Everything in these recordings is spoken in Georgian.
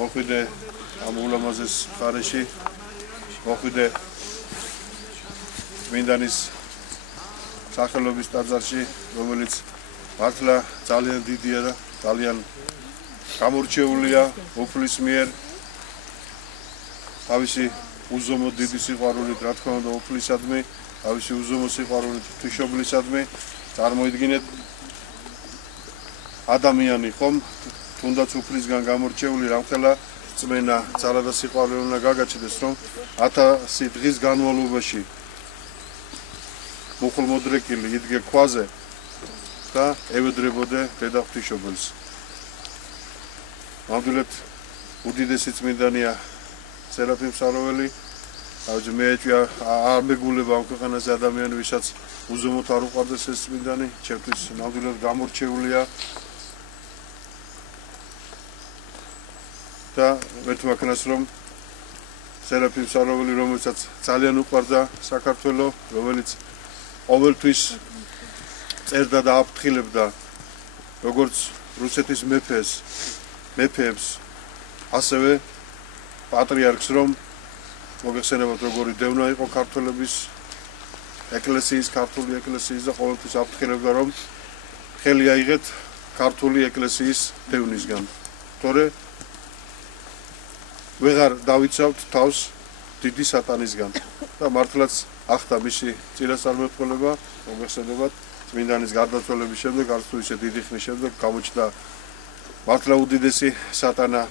მოხვიდე ამ ულამაზეს მხარეში, მოხვიდე წმინდანის სახელობის ტაძარში, რომელიც მართლა ძალიან დიდია და ძალიან გამორჩეულია უფლის მიერ თავისი უზომო დიდი სიყვარულით, რა თქმა უნდა, უფლისადმი, თავისი უზომო სიყვარულით ღვთისმშობლისადმი. წარმოიდგინეთ ადამიანი ხომ თუნდაც უფლისგან გამორჩეული რამხელა წმენა ძალა და სიყვარული უნდა გაგაჩნდეს, რომ 1000 დღის განმავლობაში მუხლმოდრეკილი იდგე ქვაზე და ევედრებოდე დედა ღვთისმშობელს. ნამდვილად უდიდესი წმინდანია სერაფიმ საროველი. მე არ მეგულება ამ ქვეყანაზე ადამიანი, ვისაც უზომოდ არ უყვარდეს ეს წმინდანი, ჩემთვის ნამდვილად გამორჩეულია. და ვერთმა ქნას რომ სერაფიმ საროველი, რომელსაც ძალიან უყვარდა საქართველო, რომელიც ყოველთვის წერდა და აფრთხილებდა როგორც რუსეთის მეფეებს, ასევე პატრიარქს, რომ მოგეხსენებათ როგორი დევნა იყო ქართველების ქართული ეკლესიის და ყოველთვის აფრთხილებდა, რომ ხელი აიღეთ ქართული ეკლესიის დევნისგან. თორე ვეღარ დავიცავთ თავს დიდი სატანისგან და მართლაც ახდა მისი წინასწარმეტყველება, მოგეხსენებათ წმინდანის გარდაცვალების შემდეგ, არც თუ ისე დიდი ხნის შემდეგ გამოჩნდა მართლა უდიდესი სატანა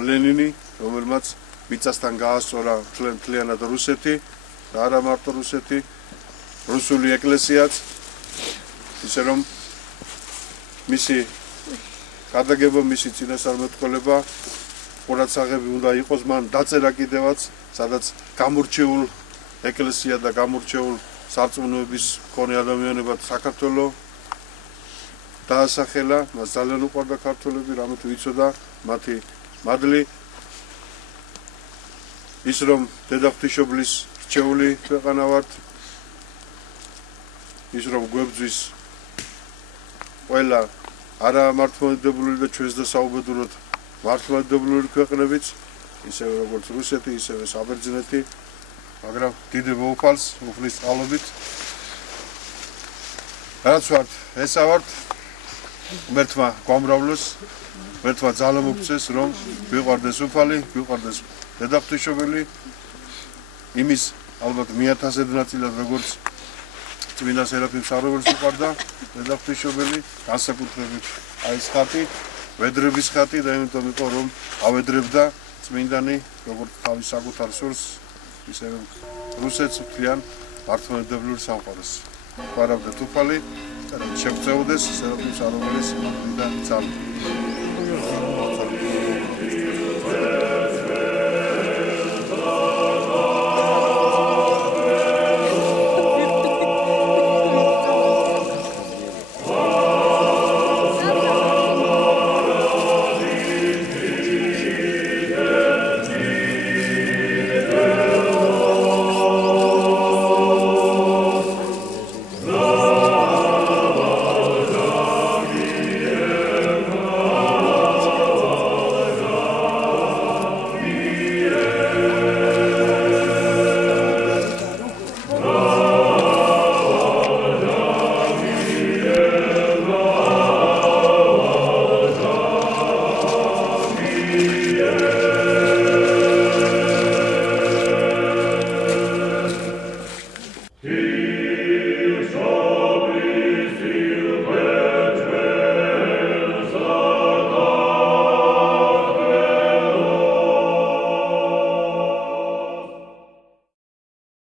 ლენინი, რომელმაც მიწასთან გაასწორა მთლიანად რუსეთი და არა მარტო რუსეთი, რუსული ეკლესიაც, ისე რომ მისი გადაგება, მისი წინასწარმეტყველება ყურადსაღები უნდა იყოს მან დაწერა კიდევაც, სადაც გამორჩეულ ეკლესია და გამორჩეულ სარწმუნოების მქონე ადამიანებად საქართველო დაასახელა, მას ძალიან უყვარდა ქართველები, რამე თუ იცოდა მათი მადლი, ის რომ დედა ღვთისმშობლის რჩეული ქვეყანა ვართ, ის რომ გვებძვის ყველა არა მართლმადიდებლური და ჩვენს და საუბედუროდ მართლმადიდებლური ქვეყნებიც, ისევე როგორც რუსეთი, ისევე საბერძნეთი, მაგრამ დიდი მოუფალს უფლის წყალობით. რაც ვართ, ესა ვართ, ღმერთმა გვამრავლოს, ღმერთმა ძალა მოგცეს, რომ ვიყვარდეს უფალი, ვიყვარდეს დედა ღვთისმშობელი, იმის ალბათ 1000-ად ნაწილად როგორც წმინდა სერაფიმ საროველს უყვარდა დედა ღვთისმშობელი, განსაკუთრებით აი ეს ხატი, ვედრების ხატი და იმიტომ იყო რომ ავედრებდა წმინდანი როგორც თავის საკუთარ სულს, ისევე რუსეთს მთლიან მართლმადიდებლურ სამყაროს. ვარავდეთ უფალი, შეგვწეოდეს სერაფიმ საროველის მადლი და ძალა.